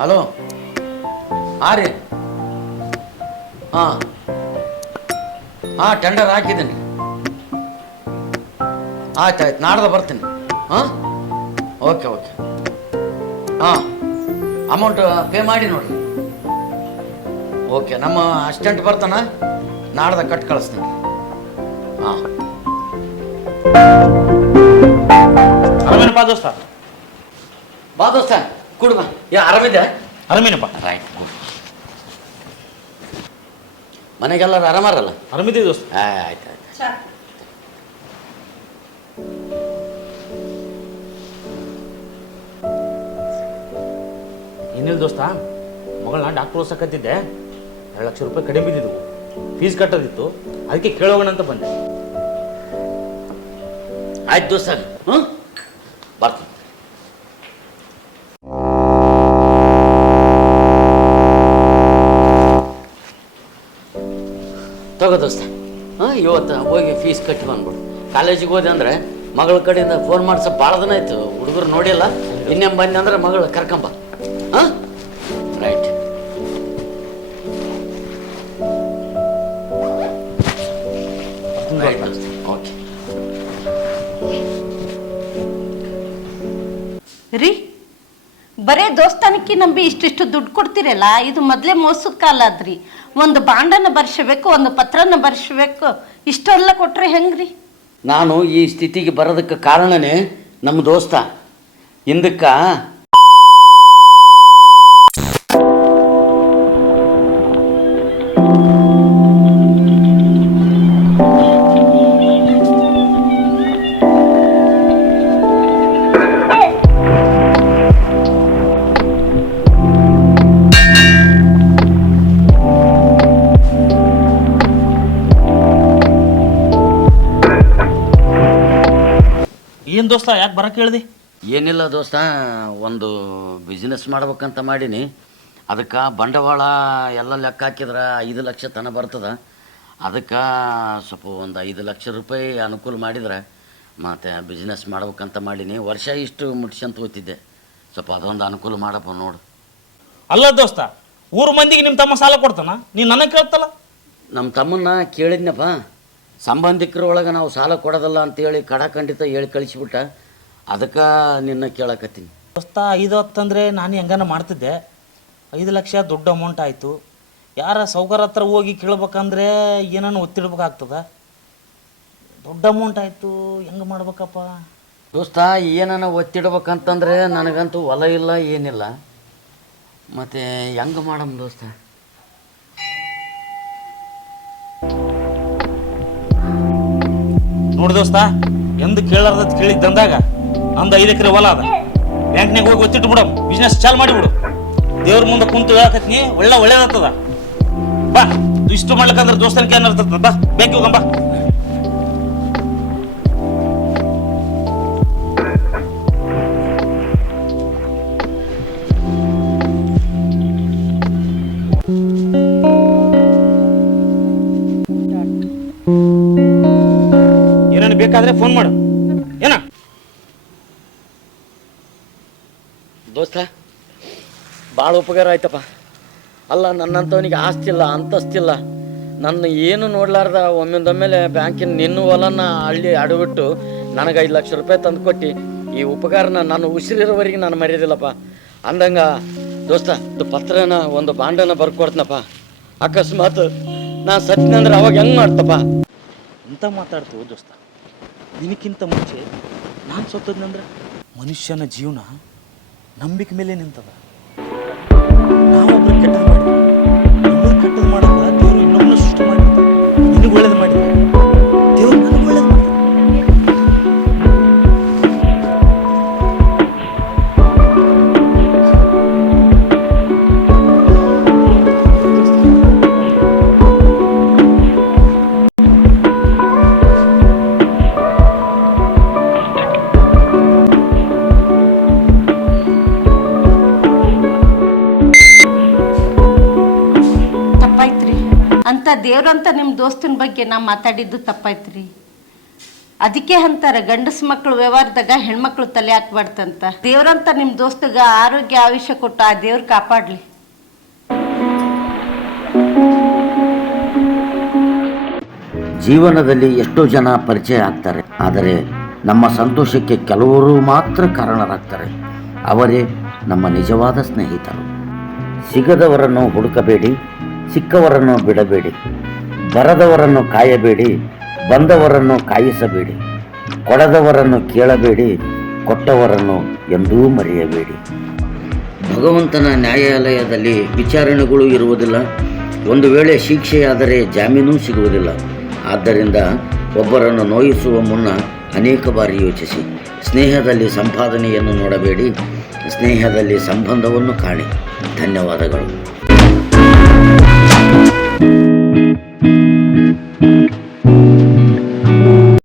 Hello, ಹಾಂ ರೀ. ಹಾಂ ಟೆಂಡರ್ ಹಾಕಿದ್ದೀನಿ. ಆಯ್ತು ನಾಡ್ದು ಬರ್ತೀನಿ. ಹಾಂ ಓಕೆ. ಹಾಂ ಅಮೌಂಟ್ ಪೇ ಮಾಡಿ ನೋಡಿರಿ. ಓಕೆ, ನಮ್ಮ ಅಸಿಸ್ಟೆಂಟ್ ಬರ್ತಾನೆ, ನಾಡ್ದು ಕಟ್ ಕಳಿಸ್ತೀನಿ. ಹಾಂ ಆರಾಮೇನಪ್ಪ ದೋಸ್ತ? ಬಾ ದೋಸ್ತ, ಕೂಡು ಬಾ. ಆರಾಮಿದೆ? ಆರಾಮೇನಪ್ಪ. Right, good. ಮನೆಗೆಲ್ಲರೂ ಆರಾಮಾರಲ್ಲ? ಆರಾಮಿದ್ದೀವಿ ದೋಸ್ತ. ಆಯ್ತು. ಏನಿಲ್ಲ ದೋಸ್ತ, ಮಗಳನ್ನ ಡಾಕ್ಟರ್ ಓದ್ಸಕತ್ತಿದ್ದೆ. 2 ಲಕ್ಷ ರೂಪಾಯಿ ಕಡಿಮೆ ಬಿದ್ದಿದ್ವು, ಫೀಸ್ ಕಟ್ಟೋದಿತ್ತು, ಅದಕ್ಕೆ ಕೇಳೋಣ ಅಂತ ಬಂದೆ. ಆಯ್ತು ದೋಸ್ತ, ಬರ್ತೀನಿ. ತಗೋ ದೋಸ್ತ. ಇವತ್ತು ಹೋಗಿ ಫೀಸ್ ಕಟ್ಟಿ ಬಂದ್ಬಿಡು. ಕಾಲೇಜಿಗೆ ಹೋದೆ ಅಂದರೆ ಮಗಳ ಕಡೆಯಿಂದ ಫೋನ್ ಮಾಡ್ಸ ಭಾಳ ದಿನ ಆಯ್ತು, ಹುಡುಗರು ನೋಡಿಲ್ಲ. ಇನ್ನೇನು ಬಂದೆ ಅಂದ್ರೆ ಮಗಳು ಕರ್ಕೊಂಬ. ಹಾಂ ರೈಟ್. ಓಕೆ ರೀ, ಬರೇ ದೋಸ್ತಾನಕ್ಕೆ ನಂಬಿ ಇಷ್ಟಿಷ್ಟು ದುಡ್ಡು ಕೊಡ್ತೀರಲ್ಲ, ಇದು ಮೊದಲೇ ಮೋಸದ ಕಾಲ ಅದ್ರಿ. ಒಂದು ಬಾಂಡನ್ನು ಬರ್ಸಬೇಕು, ಒಂದು ಪತ್ರನ ಬರ್ಸಬೇಕು, ಇಷ್ಟೆಲ್ಲ ಕೊಟ್ರೆ ಹೆಂಗ್ರಿ? ನಾನು ಈ ಸ್ಥಿತಿಗೆ ಬರೋದಕ್ಕೆ ಕಾರಣನೇ ನಮ್ಮ ದೋಸ್ತ. ಹಿಂದಕ್ಕ ಏನು ದೋಸ್ತ, ಯಾಕೆ ಬರಕ್ಕೆ ಹೇಳ್ದಿ? ಏನಿಲ್ಲ ದೋಸ್ತ, ಒಂದು ಬಿಸ್ನೆಸ್ ಮಾಡ್ಬೇಕಂತ ಮಾಡೀನಿ. ಅದಕ್ಕೆ ಬಂಡವಾಳ ಎಲ್ಲ ಲೆಕ್ಕ ಹಾಕಿದ್ರೆ 5 ಲಕ್ಷ ತನಕ ಬರ್ತದೆ. ಅದಕ್ಕೆ ಸ್ವಲ್ಪ ಒಂದು 5 ಲಕ್ಷ ರೂಪಾಯಿ ಅನುಕೂಲ ಮಾಡಿದ್ರೆ ಮತ್ತು ಬಿಸ್ನೆಸ್ ಮಾಡ್ಬೇಕಂತ ಮಾಡೀನಿ. ವರ್ಷ ಇಷ್ಟು ಮುಟ್ಸಂತ ಹೋಗ್ತಿದ್ದೆ, ಸ್ವಲ್ಪ ಅದೊಂದು ಅನುಕೂಲ ಮಾಡಪ್ಪ ನೋಡು. ಅಲ್ಲ ದೋಸ್ತ, ಊರು ಮಂದಿಗೆ ನಿಮ್ಮ ತಮ್ಮ ಸಾಲ ಕೊಡ್ತಾನ, ನೀನು ನನಗೆ ಕೇಳ್ತಲ್ಲ? ನಮ್ಮ ತಮ್ಮನ್ನ ಕೇಳಿದ್ನಪ್ಪ, ಸಂಬಂಧಿಕರೊಳಗೆ ನಾವು ಸಾಲ ಕೊಡೋದಲ್ಲ ಅಂತೇಳಿ ಖಂಡಿತ ಹೇಳಿ ಕಳಿಸಿಬಿಟ್ಟ. ಅದಕ್ಕೆ ನಿನ್ನ ಕೇಳಕತ್ತೀನಿ. ದೋಸ್ತ, 5-10 ಅಂದರೆ ನಾನು ಹೆಂಗನ ಮಾಡ್ತಿದ್ದೆ. 5 ಲಕ್ಷ ದೊಡ್ಡ ಅಮೌಂಟ್ ಆಯಿತು. ಯಾರ ಸೌಕರ್ಯ ಹತ್ರ ಹೋಗಿ ಕೇಳ್ಬೇಕಂದ್ರೆ ಏನನ್ನು ಒತ್ತಿಡ್ಬೇಕಾಗ್ತದ. ದೊಡ್ಡ ಅಮೌಂಟ್ ಆಯಿತು, ಹೆಂಗೆ ಮಾಡ್ಬೇಕಪ್ಪ ದೋಸ್ತ? ಏನನ್ನ ಒತ್ತಿಡ್ಬೇಕಂತಂದ್ರೆ ನನಗಂತೂ ಹೊಲ ಇಲ್ಲ, ಏನಿಲ್ಲ. ಮತ್ತು ಹೆಂಗೆ ಮಾಡಮ್ ದೋಸ್ತ? ನೋಡಿ ದೋಸ್ತ, ಎಂದು ಕೇಳಾರ್ದ ಕೇಳಿದ್ದಂದಾಗ ನಮ್ದು 5 ಎಕರೆ ಹೊಲ ಅದ, ಬ್ಯಾಂಕ್ನಾಗ ಹೋಗಿ ಒತ್ತಿಟ್ಟು ಬಿಡಮ್, ಬಿಸ್ನೆಸ್ ಚಾಲು ಮಾಡಿಬಿಡು. ದೇವ್ರ ಮುಂದೆ ಕುಂತು ಹೇಳಕತ್ನಿ, ಒಳ್ಳೇದಾಗ್ತದ. ಬಾ, ಇಷ್ಟು ಮಾಡ್ಲಿಕ್ಕಂದ್ರೆ ದೋಸ್ತನಿಗೆ ಏನಿರ್ತದ, ಬಾ ಬ್ಯಾಂಕಿಗೆ ಹೋಗಂಬ. ಏನೇನು ಬೇಕಾದ್ರೆ ಫೋನ್ ಮಾಡು. ಏನ ದೋಸ್ತ, ಭಾಳ ಉಪಕಾರ ಆಯ್ತಪ್ಪ. ಅಲ್ಲ, ನನ್ನಂಥವನಿಗೆ ಆಸ್ತಿಲ್ಲ, ಅಂತಸ್ತಿಲ್ಲ, ನನ್ನ ಏನು ನೋಡ್ಲಾರ್ದ ಒಮ್ಮಿಂದೊಮ್ಮೆಲೆ ಬ್ಯಾಂಕಿನ ನಿನ್ನ ಹೊಲನ ಹಳ್ಳಿ ಅಡವಿಟ್ಟು ನನಗೆ 5 ಲಕ್ಷ ರೂಪಾಯಿ ತಂದು ಕೊಟ್ಟು ಈ ಉಪಕಾರನ ನಾನು ಉಸಿರಿರೋವರೆಗೆ ನಾನು ಮರೆಯೋದಿಲ್ಲಪ್ಪ. ಅಂದಂಗ ದೋಸ್ತ, ಇದು ಪತ್ರನ ಒಂದು ಬಾಂಡನ ಬರ್ಕೊಡ್ತನಪ್ಪ. ಅಕಸ್ಮಾತ್ ನಾ ಸತ್ನಂದ್ರೆ ಅವಾಗ ಹೆಂಗೆ ಮಾಡ್ತಪ್ಪ? ಅಂತ ಮಾತಾಡ್ತು ದೋಸ್ತ. ದಿನಕ್ಕಿಂತ ಮುಂಚೆ ನಾನು ಸತ್ತದ್ನಂದ್ರೆ ಮನುಷ್ಯನ ಜೀವನ ನಂಬಿಕೆ ಮೇಲೆ ನಿಂತದ. ನಾವೊಬ್ರು ಕೆಟ್ಟದ್ದು ಮಾಡಿ ಇನ್ನೊಂದು ಕೆಟ್ಟದ್ದು ಮಾಡಲ್ಲ. ದೇವರು ಇನ್ನೊಬ್ಬನ ಸೃಷ್ಟಿ ಮಾಡಿರ್ತಾರೆ. ನಿನಗೆ ಒಳ್ಳೇದು ಮಾಡಿದ ದೇವ್ರು ನನಗೆ ಒಳ್ಳೇದು ಮಾಡ್ತಾರೆ. ಅಂತ ದೇವ್ರಂತ ನಿಮ್ಮ ದೋಸ್ತನ ಬಗ್ಗೆ ನಾ ಮಾತಾಡಿದ್ದು ತಪ್ಪಾಯ್ತ್ರಿ. ಅದಕ್ಕೆ ಅಂತಾರೆ ಗಂಡಸ ಮಕ್ಕಳು ವ್ಯವಹಾರದಾಗ ಹೆಣ್ಮಕ್ಳು ತಲೆ ಹಾಕ್ಬಾರ್ದಂತ. ದೇವ್ರಂತ ನಿಮ್ಮ ದೋಸ್ತಗ ಆರೋಗ್ಯ ಆಯುಷ್ಯ ಕೊಟ್ಟು ಆ ದೇವ್ರು ಕಾಪಾಡಲಿ. ಜೀವನದಲ್ಲಿ ಎಷ್ಟೋ ಜನ ಪರಿಚಯ ಆಗ್ತಾರೆ, ಆದರೆ ನಮ್ಮ ಸಂತೋಷಕ್ಕೆ ಕೆಲವರು ಮಾತ್ರ ಕಾರಣರಾಗ್ತಾರೆ. ಅವರೇ ನಮ್ಮ ನಿಜವಾದ ಸ್ನೇಹಿತರು. ಸಿಗದವರನ್ನು ಹುಡುಕಬೇಡಿ, ಸಿಕ್ಕವರನ್ನು ಬಿಡಬೇಡಿ, ಬರದವರನ್ನು ಕಾಯಬೇಡಿ, ಬಂದವರನ್ನು ಕಾಯಿಸಬೇಡಿ, ಕೊಡದವರನ್ನು ಕೇಳಬೇಡಿ, ಕೊಟ್ಟವರನ್ನು ಎಂದೂ ಮರೆಯಬೇಡಿ. ಭಗವಂತನ ನ್ಯಾಯಾಲಯದಲ್ಲಿ ವಿಚಾರಣೆಗಳು ಇರುವುದಿಲ್ಲ. ಒಂದು ವೇಳೆ ಶಿಕ್ಷೆಯಾದರೆ ಜಾಮೀನು ಸಿಗುವುದಿಲ್ಲ. ಆದ್ದರಿಂದ ಒಬ್ಬರನ್ನು ನೋಯಿಸುವ ಮುನ್ನ ಅನೇಕ ಬಾರಿ ಯೋಚಿಸಿ. ಸ್ನೇಹದಲ್ಲಿ ಸಂಪಾದನೆಯನ್ನು ನೋಡಬೇಡಿ, ಸ್ನೇಹದಲ್ಲಿ ಸಂಬಂಧವನ್ನು ಕಾಣಿ. ಧನ್ಯವಾದಗಳು.